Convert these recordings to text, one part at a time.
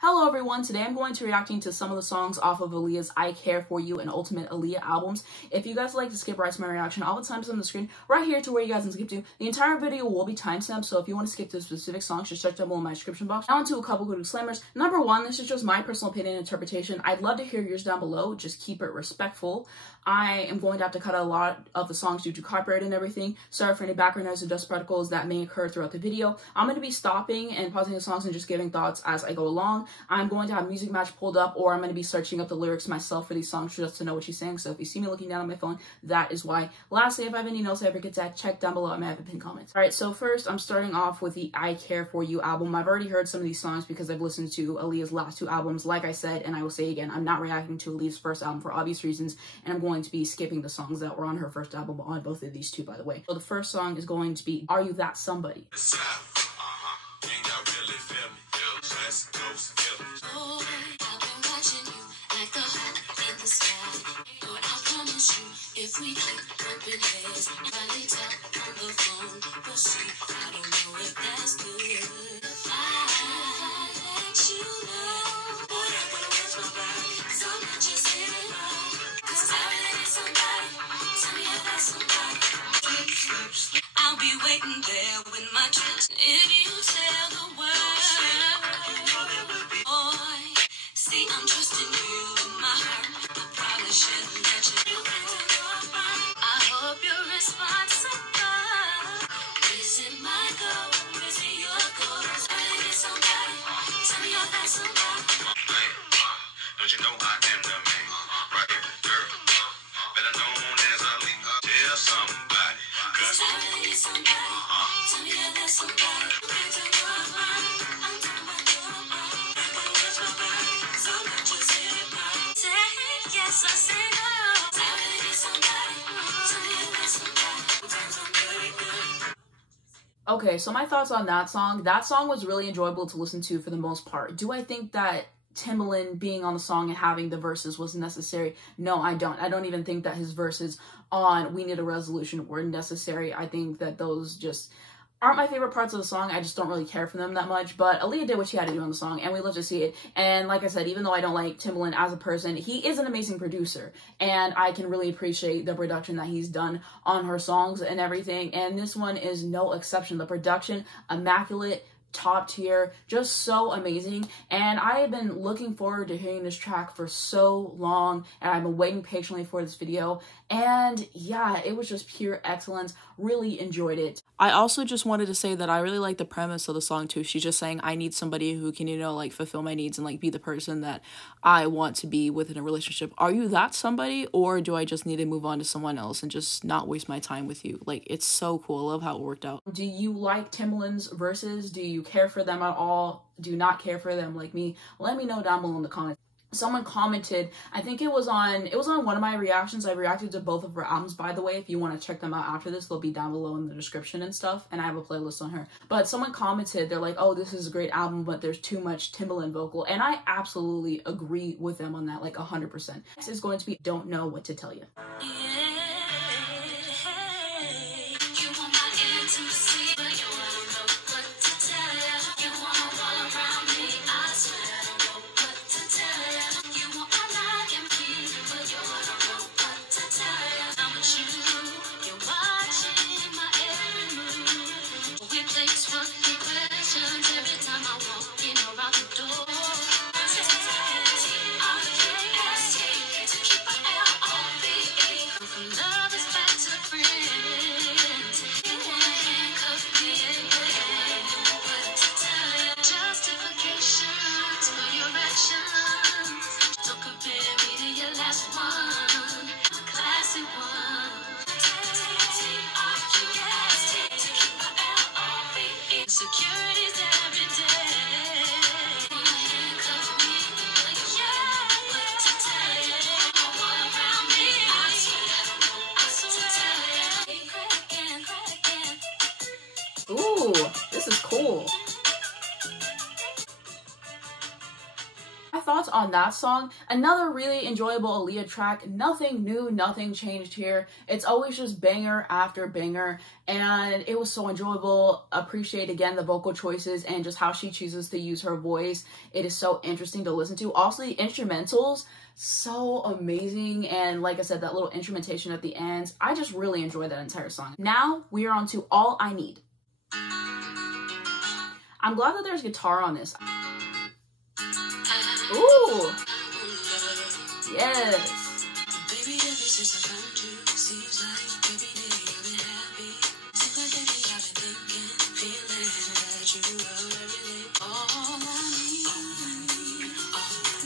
Hello everyone, today I'm going to be reacting to some of the songs off of Aaliyah's I Care, You Ultimate Aaliyah Albums. If you guys like to skip right to my reaction, all the times on the screen right here to where you guys can skip to. The entire video will be timestamped, so if you want to skip to specific songs, just check down below in my description box. Now onto a couple quick disclaimers. Number one, this is just my personal opinion and interpretation. I'd love to hear yours down below, just keep it respectful. I am going to have to cut out a lot of the songs due to copyright and everything. Sorry for any background noise and dust particles that may occur throughout the video. I'm going to be stopping and pausing the songs and just giving thoughts as I go along. I'm going to have Music Match pulled up, or I'm going to be searching up the lyrics myself for these songs just to know what she's saying. So if you see me looking down on my phone, that is why. Lastly, if I have any notes I ever get to check down below, I may have a pinned comment. Alright, so first I'm starting off with the I Care For You album. I've already heard some of these songs because I've listened to Aaliyah's last two albums. Like I said, and I will say again, I'm not reacting to Aaliyah's first album for obvious reasons, and I'm going to be skipping the songs that were on her first album on both of these two, by the way. So the first song is going to be Are You That Somebody? If we keep bumping heads, finally talk on the phone, we'll see. I don't know if that's good. If I let you know what I wanna touch my body, so much you say no. 'Cause I really need somebody. Tell me about somebody. I'll be waiting there with my tricks. If you tell the world, boy, see I'm trusting you with my heart. I probably shouldn't let you. Is it my goal? Is it your goal? I really need somebody. Tell me you're that somebody. Don't you know I am the man? Right here, girl. Better known as Aaliyah. Tell somebody. 'Cause I really need somebody. Tell me you're that somebody. I'm doing my job. So much you say about. Say yes, I say no. I really need somebody. Tell me you're that somebody. Okay, so my thoughts on that song. That song was really enjoyable to listen to for the most part. Do I think that Timbaland being on the song and having the verses was necessary? No, I don't. I don't even think that his verses on We Need a Resolution were necessary. I think that those just aren't my favorite parts of the song. I just don't really care for them that much, but Aaliyah did what she had to do on the song, and we love to see it. And like I said, even though I don't like Timbaland as a person, he is an amazing producer, and I can really appreciate the production that he's done on her songs and everything, and this one is no exception. The production, immaculate, top tier, just so amazing. And I have been looking forward to hearing this track for so long, and I've been waiting patiently for this video, and yeah, it was just pure excellence. Really enjoyed it. I also just wanted to say that I really like the premise of the song too. She's just saying, I need somebody who can, you know, like fulfill my needs and like be the person that I want to be within a relationship. Are you that somebody, or do I just need to move on to someone else and just not waste my time with you? Like, it's so cool. I love how it worked out. Do you like Timbaland's verses? Do you care for them at all? Do you not care for them like me? Let me know down below in the comments. Someone commented, I think it was on one of my reactions. I reacted to both of her albums, by the way. If you want to check them out after this, they'll be down below in the description and stuff, and I have a playlist on her. But someone commented, they're like, oh, this is a great album, but there's too much Timbaland vocal, and I absolutely agree with them on that, like 100%. Next is going to be Don't Know What to Tell You. thoughts on that song, another really enjoyable Aaliyah track. Nothing new, nothing changed here. It's always just banger after banger, and it was so enjoyable. Appreciate again the vocal choices and just how she chooses to use her voice. It is so interesting to listen to. Also the instrumentals, so amazing, and like I said, that little instrumentation at the end, I just really enjoyed that entire song. Now we are on to All I Need. I'm glad that there's guitar on this. Ooh, yes. Baby, ever since I found you, seems like every day I've been happy. Seems like every day I've been thinking, feeling that you are everything. All I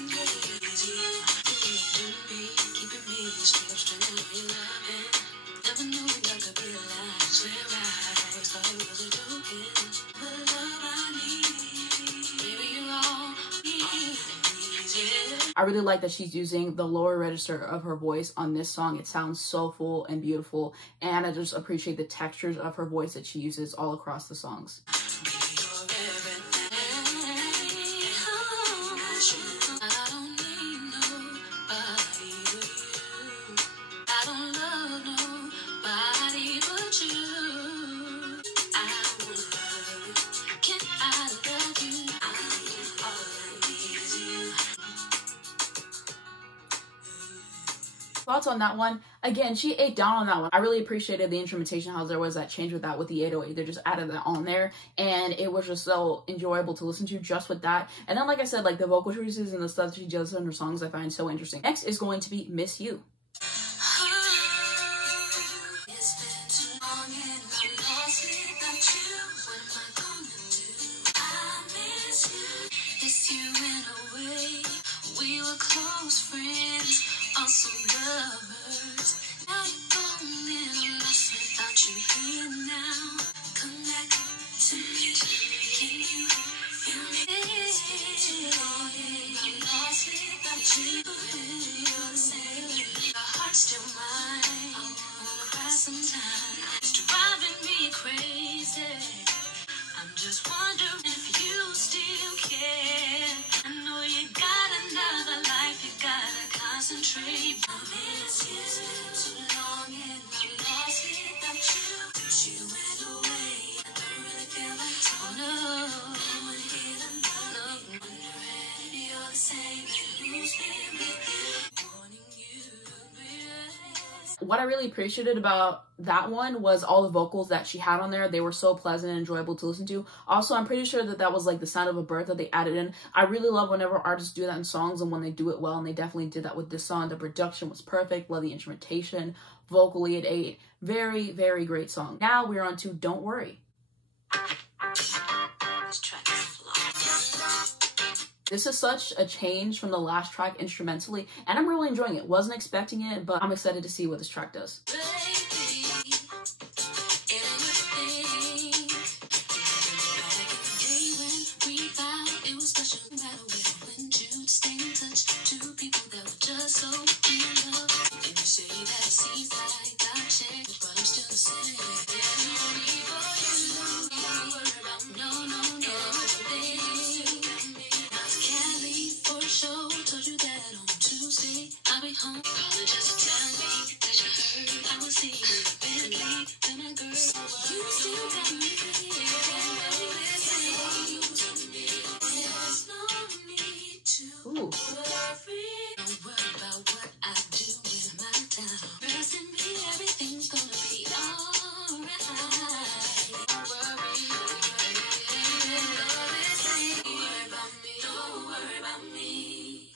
need, is you. Keeping me still stranded on your loving. Never knew that could be a lie. Swear I always thought it was a joking. The love I need, baby, you're all I need. I really like that she's using the lower register of her voice on this song. It sounds so full and beautiful, and I just appreciate the textures of her voice that she uses all across the songs. Thoughts on that one? Again, she ate down on that one. I really appreciated the instrumentation, how there was that change with that with the 808. They just added that on there, and it was just so enjoyable to listen to just with that. And then, like I said, like the vocal choices and the stuff she does in her songs, I find so interesting. Next is going to be Miss You. What I really appreciated about that one was all the vocals that she had on there. They were so pleasant and enjoyable to listen to. Also, I'm pretty sure that that was like the sound of a bird that they added in. I really love whenever artists do that in songs and when they do it well, and they definitely did that with this song. The production was perfect. Love the instrumentation. Vocally, it ate. Very, very great song. Now we're on to Don't Worry. This is such a change from the last track instrumentally, and I'm really enjoying it. Wasn't expecting it, but I'm excited to see what this track does. Ooh.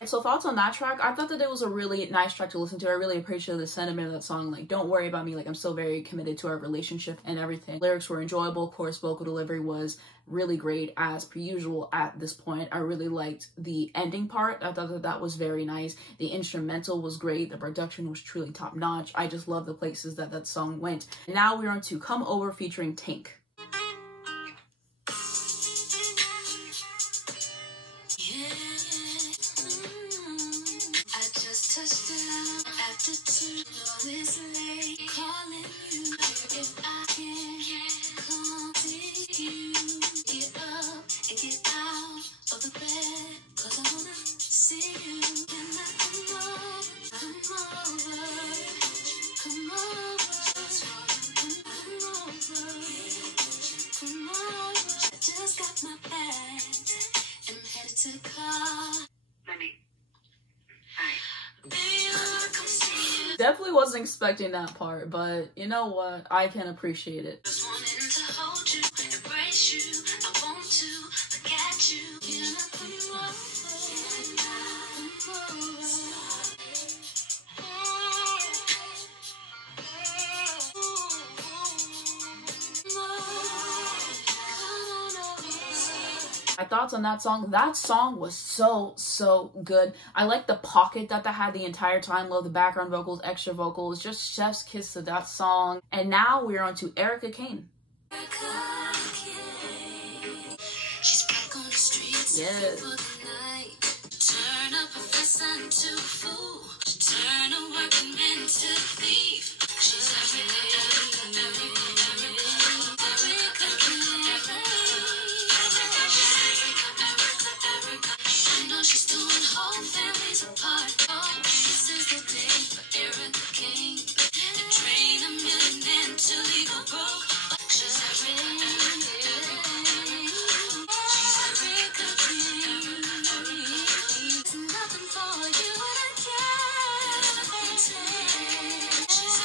So thoughts on that track? I thought that it was a really nice track to listen to. I really appreciated the sentiment of that song. Like, don't worry about me. Like, I'm still very committed to our relationship and everything. Lyrics were enjoyable. Of course, vocal delivery was really great as per usual at this point. I really liked the ending part. I thought that that was very nice. The instrumental was great. The production was truly top notch. I just love the places that that song went. And now we're on to Come Over featuring Tink. to call. Let me. Definitely wasn't expecting that part, but you know what? I can appreciate it. Just wanting to hold you, embrace you. I want to look at you. My thoughts on that song was so good. I like the pocket that they had the entire time. Love the background vocals, extra vocals, just chef's kiss to that song. And now we're on to Erica Kane. She's back on the streets. Yes. Turn a professor into a fool. Turn a working man to a thief. She's I know she's doing whole families apart. Oh, this is the day for Erica Kane. To train a millionaire until he go broke. She's Erica Kane. There's nothing for you to care. She's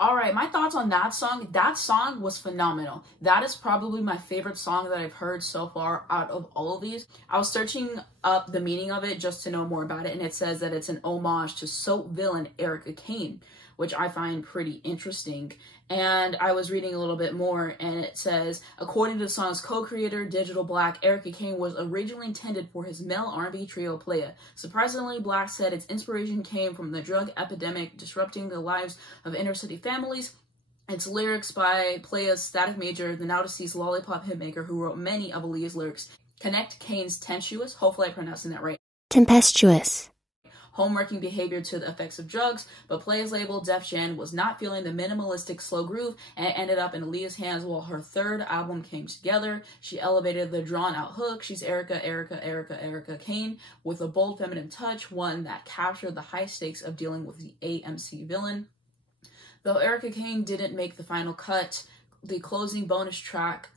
Alright, my thoughts on that song was phenomenal. That is probably my favorite song that I've heard so far out of all of these. I was searching up the meaning of it just to know more about it, and it says that it's an homage to soap villain Erica Kane, which I find pretty interesting. And I was reading a little bit more, and it says, according to the song's co-creator, Digital Black, Erica Kane was originally intended for his male R&B trio Playa. Surprisingly, Black said its inspiration came from the drug epidemic disrupting the lives of inner-city families. Its lyrics by Playa's Static Major, the now-deceased lollipop hitmaker who wrote many of Aaliyah's lyrics, connect Kane's tempestuous, hopefully I'm pronouncing that right, tempestuous homeworking behavior to the effects of drugs, but Playa's label Def Jam was not feeling the minimalistic slow groove, and it ended up in Aaliyah's hands while her third album came together. She elevated the drawn-out hook, she's Erica, Erica, Erica, Erica Kane, with a bold feminine touch, one that captured the high stakes of dealing with the AMC villain. Though Erica Kane didn't make the final cut, the closing bonus track,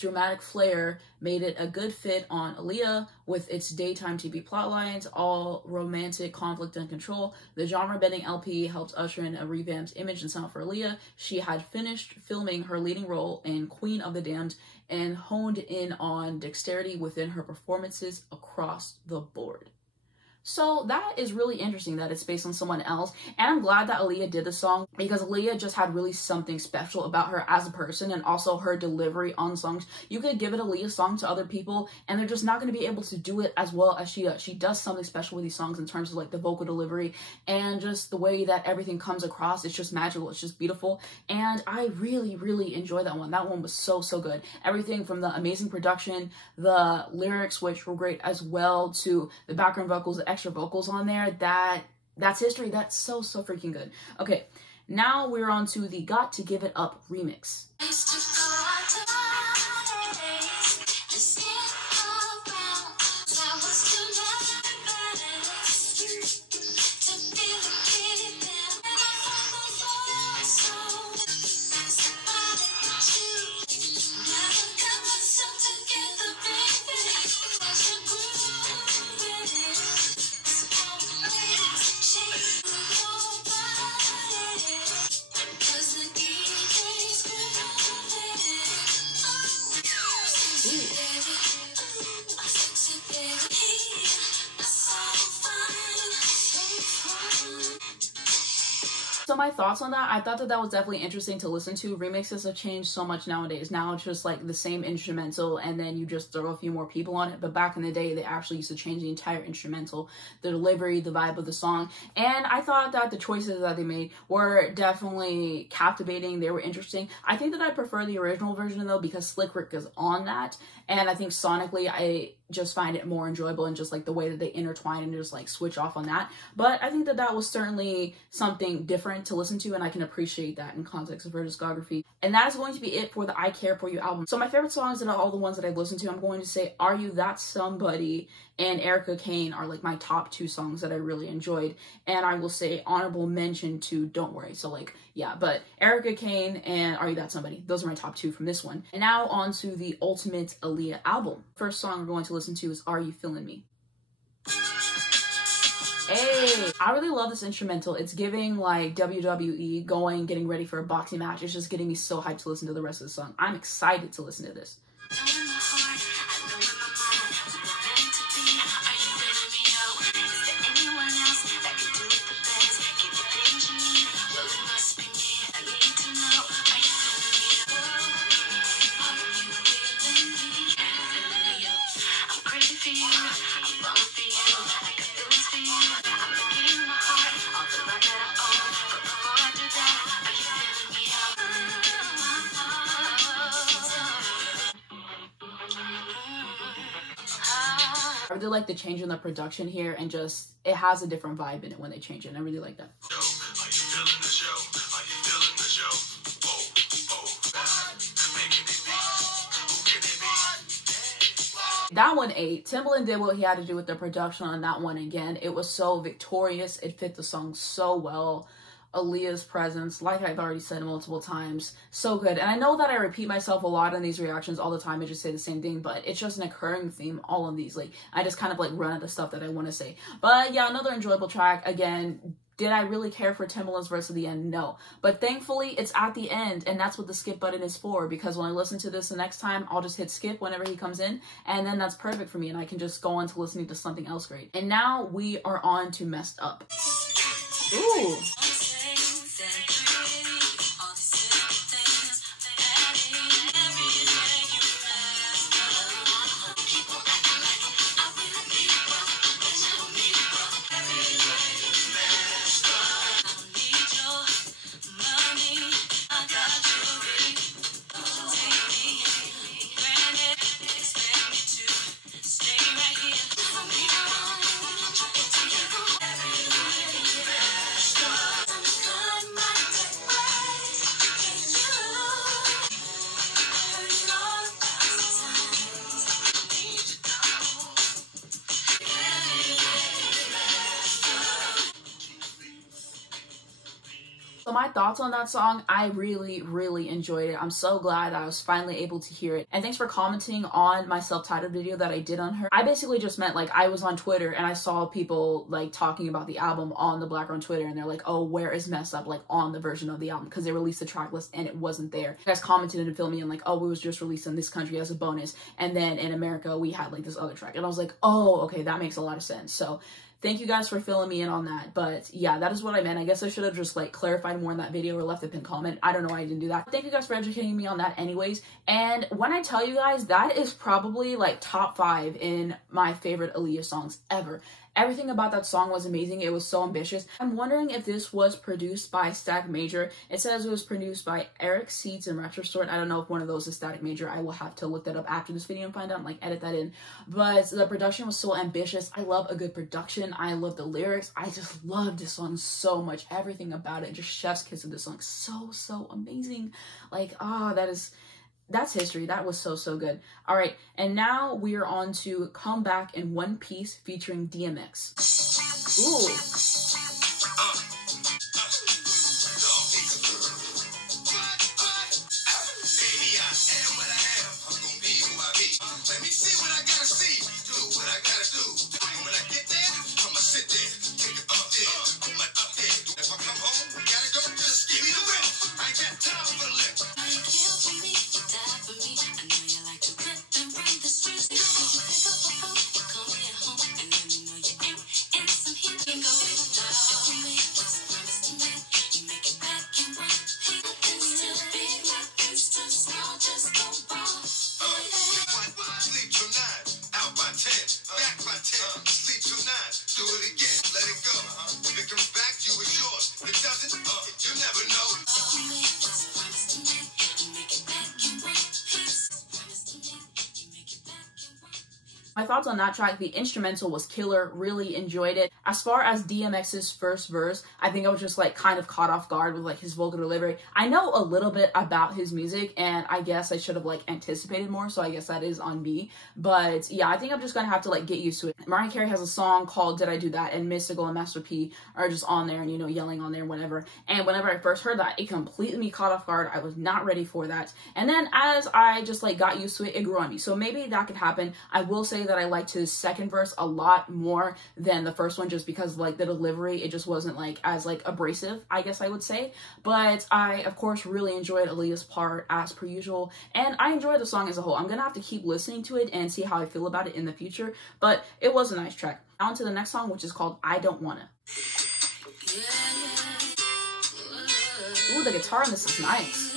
Dramatic Flair, made it a good fit on Aaliyah with its daytime TV plotlines, all romantic conflict and control. The genre-bending LP helped usher in a revamped image and sound for Aaliyah. She had finished filming her leading role in Queen of the Damned and honed in on dexterity within her performances across the board. So that is really interesting that it's based on someone else, and I'm glad that Aaliyah did the song because Aaliyah just had really something special about her as a person, and also her delivery on songs. You could give an Aaliyah song to other people and they're just not going to be able to do it as well as she does. She does something special with these songs in terms of like the vocal delivery and just the way that everything comes across. It's just magical, it's just beautiful, and I really enjoyed that one. That one was so good. Everything from the amazing production, the lyrics, which were great as well, to the background vocals, the extra vocals on there, that's history. That's so freaking good. Okay, now we're on to the Got to Give It Up remix. So my thoughts on that, I thought that was definitely interesting to listen to. Remixes have changed so much nowadays. Now it's just like the same instrumental and then you just throw a few more people on it. But back in the day, they actually used to change the entire instrumental, the delivery, the vibe of the song. And I thought that the choices that they made were definitely captivating. They were interesting. I think that I prefer the original version though because Slick Rick is on that. And I think sonically, just find it more enjoyable and just like the way that they intertwine and just like switch off on that. But I think that that was certainly something different to listen to, and I can appreciate that in context of her discography. And that is going to be it for the I Care For You album. So my favorite songs that are all the ones that I've listened to, I'm going to say Are You That Somebody and Kane are like my top 2 songs that I really enjoyed. And I will say honorable mention to Don't Worry. So like, yeah, but Kane and Are You That Somebody, those are my top 2 from this one. And now on to the Ultimate Aaliyah album. First song we're going to listen to is Are You Feelin Me? Hey, I really love this instrumental. It's giving like WWE getting ready for a boxing match. It's just getting me so hyped to listen to the rest of the song. I'm excited to listen to this. I really like the change in the production here, and just it has a different vibe in it when they change it, and I really like that. That one ate. Timbaland did what he had to do with the production on that one again. It was so victorious. It fit the song so well. Aaliyah's presence, like I've already said multiple times, so good. And I know that I repeat myself a lot in these reactions all the time. I just say the same thing, but it's just an occurring theme, all of these. Like, I just kind of like run out of stuff that I want to say. But yeah, another enjoyable track. Again, did I really care for Timbaland's verse at the end? No. But thankfully, it's at the end, and that's what the skip button is for, because when I listen to this the next time, I'll just hit skip whenever he comes in, and then that's perfect for me, and I can just go on to listening to something else great. And now we are on to Messed Up. Ooh. So my thoughts on that song, I really, really enjoyed it. I'm so glad I was finally able to hear it. And thanks for commenting on my self-titled video that I did on her. I basically just meant like I was on Twitter and I saw people like talking about the album on the Black on Twitter, and they're like, oh, where is Mess Up like on the version of the album? Because they released the track list and it wasn't there. You guys commented and filmed me and like, oh, it was just released in this country as a bonus. And then in America, we had like this other track. And I was like, oh, okay, that makes a lot of sense. So thank you guys for filling me in on that. But yeah, that is what I meant. I guess I should have just like clarified more in that video or left a pinned comment. I don't know why I didn't do that. Thank you guys for educating me on that anyways. And when I tell you guys, that is probably like top 5 in my favorite Aaliyah songs ever. Everything about that song was amazing. It was so ambitious. I'm wondering if this was produced by Static Major. It says it was produced by Eric Seats and Retrostort. I don't know if one of those is Static Major. I will have to look that up after this video and find out and like edit that in. But the production was so ambitious. I love a good production. I love the lyrics. I just love this song so much. Everything about it. Just chef's kiss of this song. So amazing. Like, that's history. That was so good. All right, and now we are on to Come Back in One Piece featuring DMX. Ooh. My thoughts on that track, the instrumental was killer, really enjoyed it. As far as DMX's first verse, I think I was just like kind of caught off guard with like his vocal delivery. I know a little bit about his music and I guess I should have like anticipated more, so I guess that is on me. But yeah, I think I'm just gonna have to like get used to it. Mariah Carey has a song called Did I Do That, and Mystical and Master P are just on there and, you know, yelling on there and whatever. And whenever I first heard that, it completely me caught off guard. I was not ready for that. And then as I just like got used to it, it grew on me. So maybe that could happen. I will say that I liked his second verse a lot more than the first one, just because like the delivery, it just wasn't like as like abrasive, I guess I would say. But I of course really enjoyed Aaliyah's part as per usual, and I enjoyed the song as a whole. I'm gonna have to keep listening to it and see how I feel about it in the future, but it was a nice track. On to the next song, which is called I Don't Wanna. Ooh, the guitar in this is nice.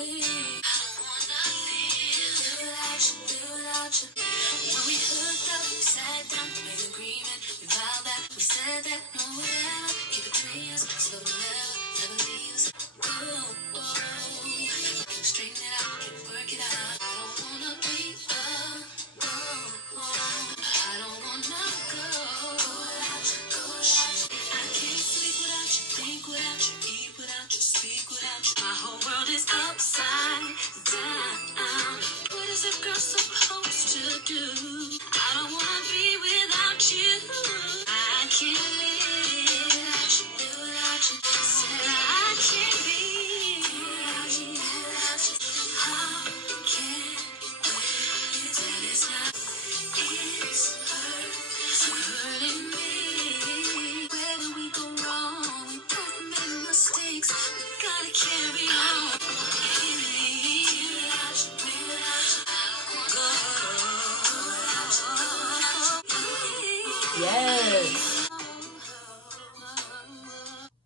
Yes.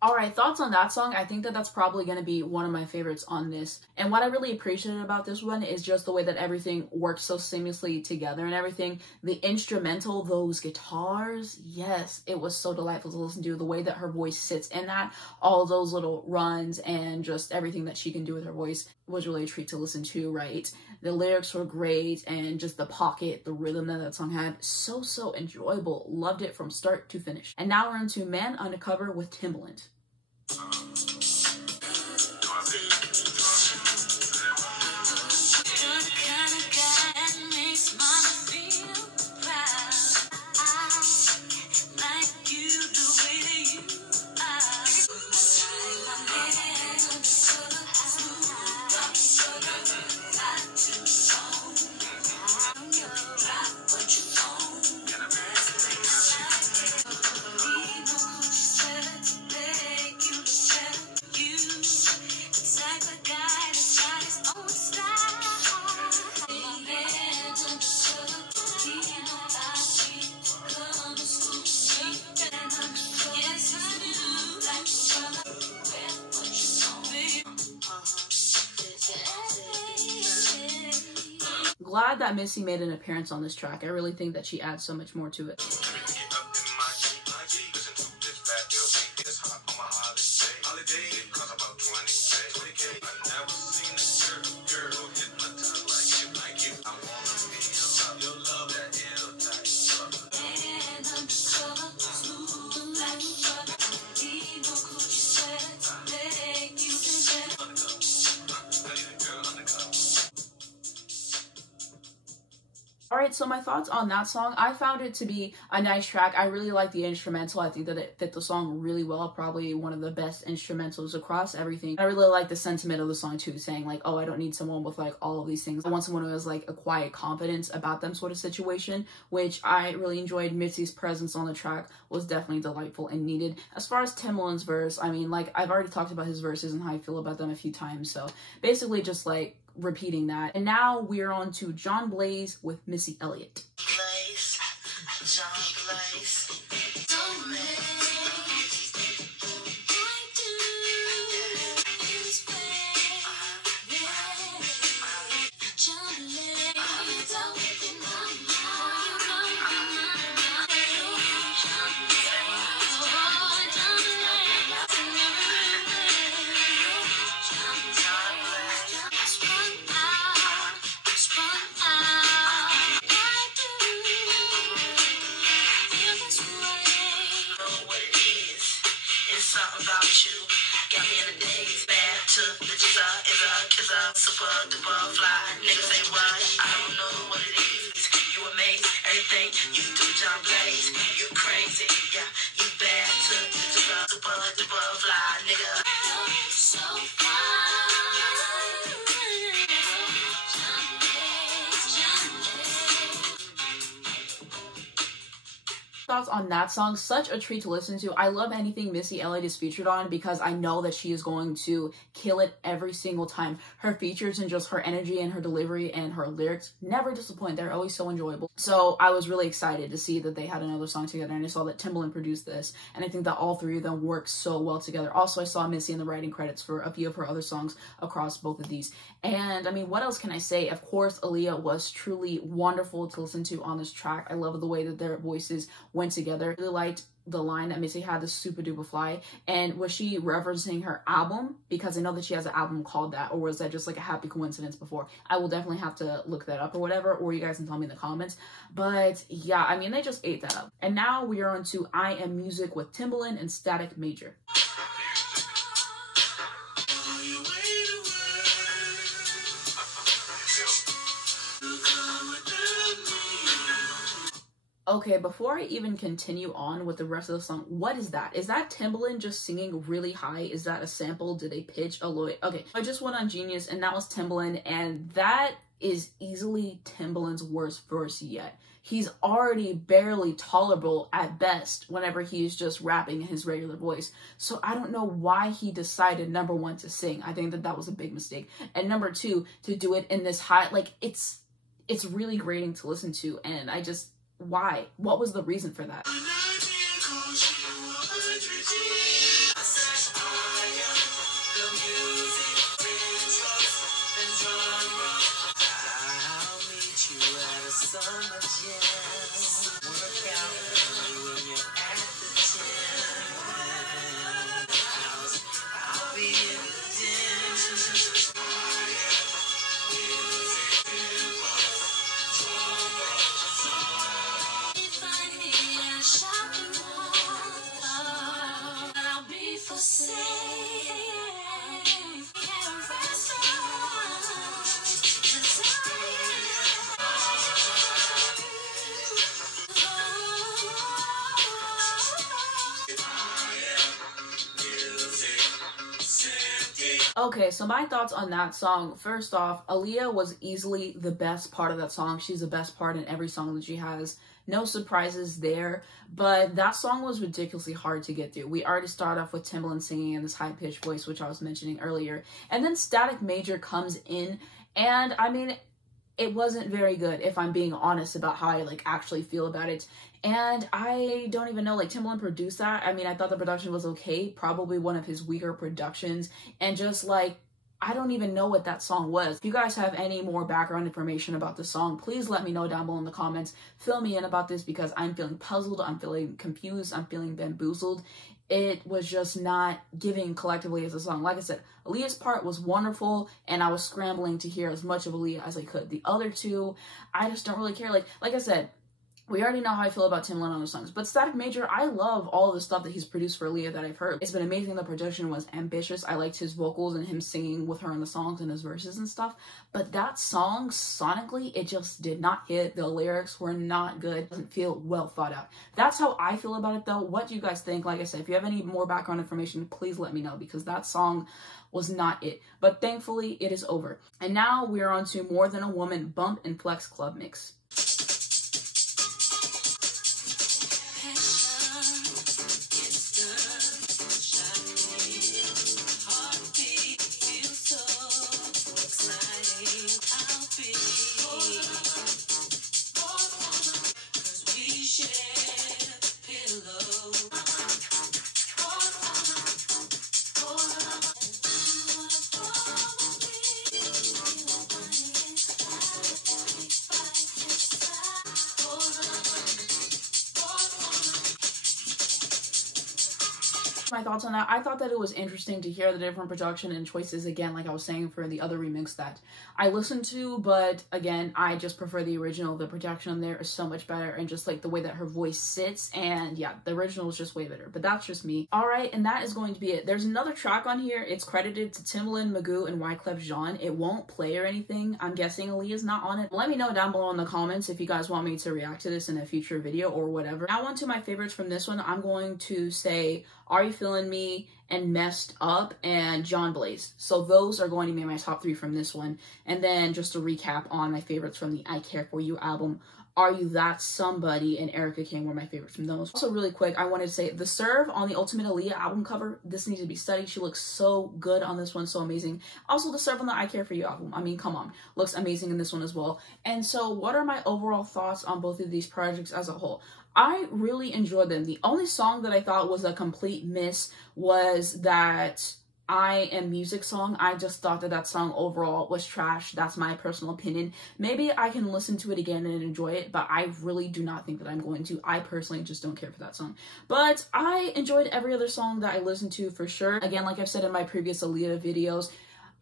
Alright, thoughts on that song? I think that that's probably going to be one of my favorites on this. And what I really appreciated about this one is just the way that everything works so seamlessly together and everything. The instrumental, those guitars, yes, it was so delightful to listen to. The way that her voice sits in that, all those little runs and just everything that she can do with her voice was really a treat to listen to, right? The lyrics were great and just the pocket, the rhythm that that song had, so enjoyable. Loved it from start to finish. And now we're into Man Undercover with Timbaland. Glad that Missy made an appearance on this track. I really think that she adds so much more to it. Alright, so my thoughts on that song, I found it to be a nice track. I really like the instrumental. I think that it fit the song really well. Probably one of the best instrumentals across everything. I really like the sentiment of the song too, saying like, oh, I don't need someone with like all of these things. I want someone who has like a quiet confidence about them sort of situation, which I really enjoyed. Mitzi's presence on the track was definitely delightful and needed. As far as Timbaland's verse, I mean, like I've already talked about his verses and how I feel about them a few times. So basically just like repeating that. And now we're on to John Blaze with Missy Elliott. Blaze, John Blaze. Got me in the days, bad to the is a super duper fly. Niggas say what? I don't know what it is. You amaze, everything you do, John Blaze. You crazy, yeah. You bad to the super duper fly, nigga. So fine. Thoughts on that song? Such a treat to listen to. I love anything Missy Elliott is featured on because I know that she is going to kill it every single time. Her features and just her energy and her delivery and her lyrics never disappoint. They're always so enjoyable. So I was really excited to see that they had another song together, and I saw that Timbaland produced this, and I think that all three of them work so well together. Also, I saw Missy in the writing credits for a few of her other songs across both of these. And I mean, what else can I say? Of course, Aaliyah was truly wonderful to listen to on this track. I love the way that their voices went together. I really liked the line that Missy had, the super duper fly. And was she referencing her album? Because I know that she has an album called that, or was that just like a happy coincidence before? I will definitely have to look that up or whatever, or you guys can tell me in the comments. But yeah, I mean, they just ate that up. And now we are on to I Am Music with Timbaland and Static Major. Okay, before I even continue on with the rest of the song, what is that? Is that Timbaland just singing really high? Is that a sample? Did they pitch Aaliyah? Okay, I just went on Genius and that was Timbaland, and that is easily Timbaland's worst verse yet. He's already barely tolerable at best whenever he's just rapping in his regular voice. So I don't know why he decided, number one, to sing. I think that that was a big mistake. And number two, to do it in this high, like it's really grating to listen to, and I just, why? What was the reason for that? Okay, so my thoughts on that song. First off, Aaliyah was easily the best part of that song. She's the best part in every song that she has. No surprises there, but that song was ridiculously hard to get through. We already start off with Timbaland singing in this high-pitched voice, which I was mentioning earlier, and then Static Major comes in, and I mean, it wasn't very good, if I'm being honest about how I like actually feel about it. And I don't even know, like, Timbaland produced that. I mean, I thought the production was okay, probably one of his weaker productions, and just like, I don't even know what that song was. If you guys have any more background information about the song, please let me know down below in the comments. Fill me in about this because I'm feeling puzzled, I'm feeling confused, I'm feeling bamboozled. It was just not giving collectively as a song. Like I said, Aaliyah's part was wonderful, and I was scrambling to hear as much of Aaliyah as I could. The other two, I just don't really care. Like I said, we already know how I feel about Timbaland on those songs, but Static Major, I love all the stuff that he's produced for Aaliyah that I've heard. It's been amazing. The production was ambitious. I liked his vocals and him singing with her in the songs and his verses and stuff, but that song, sonically, it just did not hit. The lyrics were not good. It doesn't feel well thought out. That's how I feel about it, though. What do you guys think? Like I said, if you have any more background information, please let me know, because that song was not it. But thankfully, it is over. And now we are on to More Than a Woman Bump and Flex Club Mix. My thoughts on that, I thought that it was interesting to hear the different production and choices again, like I was saying for the other remix that I listened to, but again, I just prefer the original. The production there is so much better, and just like the way that her voice sits, and yeah, the original is just way better, but that's just me. All right, and that is going to be it. There's another track on here. It's credited to Timbaland, Magoo, and Wyclef Jean. It won't play or anything. I'm guessing Aaliyah's not on it. Let me know down below in the comments if you guys want me to react to this in a future video or whatever. Now on to my favorites from this one. I'm going to say Are You Feelin Me and Messed Up and John Blaze. So those are going to be my top 3 from this one. And then just to recap on my favorites from the I Care For You album, Are You That Somebody and Erica Kane were my favorites from those. Also really quick, I wanted to say the serve on the Ultimate Aaliyah album cover, this needs to be studied. She looks so good on this one, so amazing. Also the serve on the I Care For You album, I mean, come on, looks amazing in this one as well. And so what are my overall thoughts on both of these projects as a whole? I really enjoyed them. The only song that I thought was a complete miss was that I Am Music song. I just thought that that song overall was trash. That's my personal opinion. Maybe I can listen to it again and enjoy it, but I really do not think that I'm going to. I personally just don't care for that song. But I enjoyed every other song that I listened to for sure. Again, like I've said in my previous Aaliyah videos,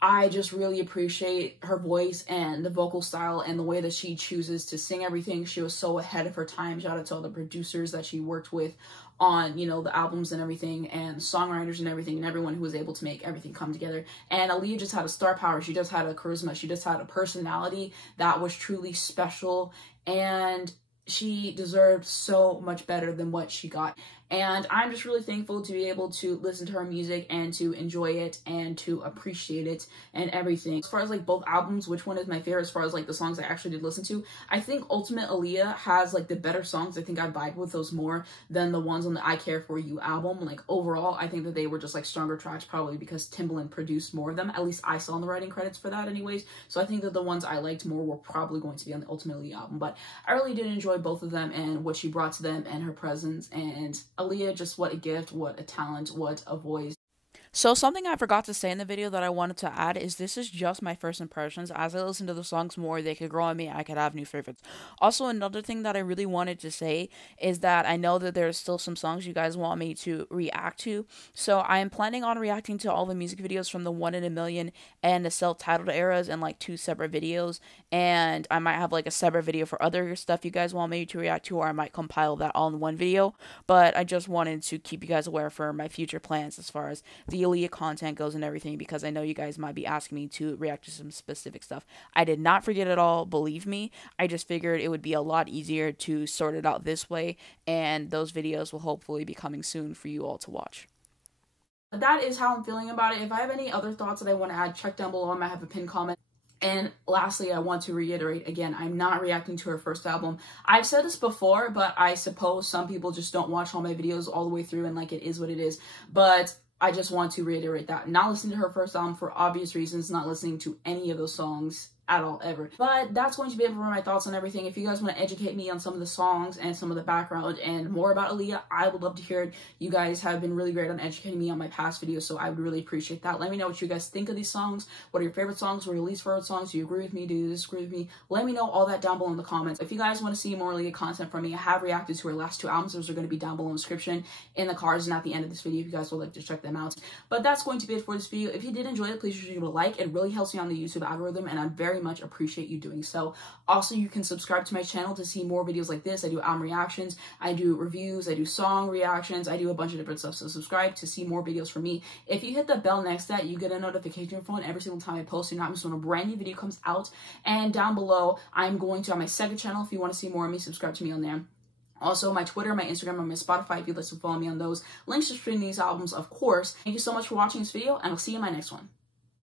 I just really appreciate her voice and the vocal style and the way that she chooses to sing everything. She was so ahead of her time. Shout out to all the producers that she worked with on, you know, the albums and everything, and songwriters and everything, and everyone who was able to make everything come together. And Aaliyah just had a star power. She just had a charisma. She just had a personality that was truly special, and she deserved so much better than what she got. And I'm just really thankful to be able to listen to her music and to enjoy it and to appreciate it and everything. As far as like both albums, which one is my favorite as far as like the songs I actually did listen to, I think Ultimate Aaliyah has like the better songs. I think I vibe with those more than the ones on the I Care For You album. Like overall, I think that they were just like stronger tracks, probably because Timbaland produced more of them. At least I saw in the writing credits for that anyways. So I think that the ones I liked more were probably going to be on the Ultimate Aaliyah album. But I really did enjoy both of them and what she brought to them and her presence. And Aaliyah, just what a gift, what a talent, what a voice. So something I forgot to say in the video that I wanted to add is this is just my first impressions. As I listen to the songs more, they could grow on me. I could have new favorites. Also, another thing that I really wanted to say is that I know that there's still some songs you guys want me to react to. So I am planning on reacting to all the music videos from the 1 in a Million and the self-titled eras in like 2 separate videos. And I might have like a separate video for other stuff you guys want me to react to, or I might compile that all in one video. But I just wanted to keep you guys aware for my future plans as far as the Aaliyah content goes and everything, because I know you guys might be asking me to react to some specific stuff. I did not forget it all, believe me. I just figured it would be a lot easier to sort it out this way, and those videos will hopefully be coming soon for you all to watch. That is how I'm feeling about it. If I have any other thoughts that I want to add, check down below. I might have a pinned comment. And lastly, I want to reiterate again, I'm not reacting to her first album. I've said this before, but I suppose some people just don't watch all my videos all the way through, and like it is what it is. But I just want to reiterate that. Not listening to her first album for obvious reasons, not listening to any of those songs at all, ever. But that's going to be it for my thoughts on everything. If you guys want to educate me on some of the songs and some of the background and more about Aaliyah, I would love to hear it. You guys have been really great on educating me on my past videos, so I would really appreciate that. Let me know what you guys think of these songs. What are your favorite songs? What are your least favorite songs? Do you agree with me? Do you disagree with me? Let me know all that down below in the comments. If you guys want to see more Aaliyah content from me, I have reacted to her last 2 albums. Those are going to be down below in the description, in the cards, and at the end of this video if you guys would like to check them out. But that's going to be it for this video. If you did enjoy it, please be sure to give it a like. It really helps me on the YouTube algorithm, and I very much appreciate you doing so. Also, you can subscribe to my channel to see more videos like this. I do album reactions, I do reviews, I do song reactions, I do a bunch of different stuff. So subscribe to see more videos from me. If you hit the bell next to that, you get a notification on your phone every single time I post. You're not missing when a brand new video comes out. And down below, I'm going to have my second channel. If you want to see more of me, subscribe to me on there. Also, my Twitter, my Instagram, and my Spotify, if you'd like to follow me on those. Links to stream these albums, of course. Thank you so much for watching this video, and I'll see you in my next one.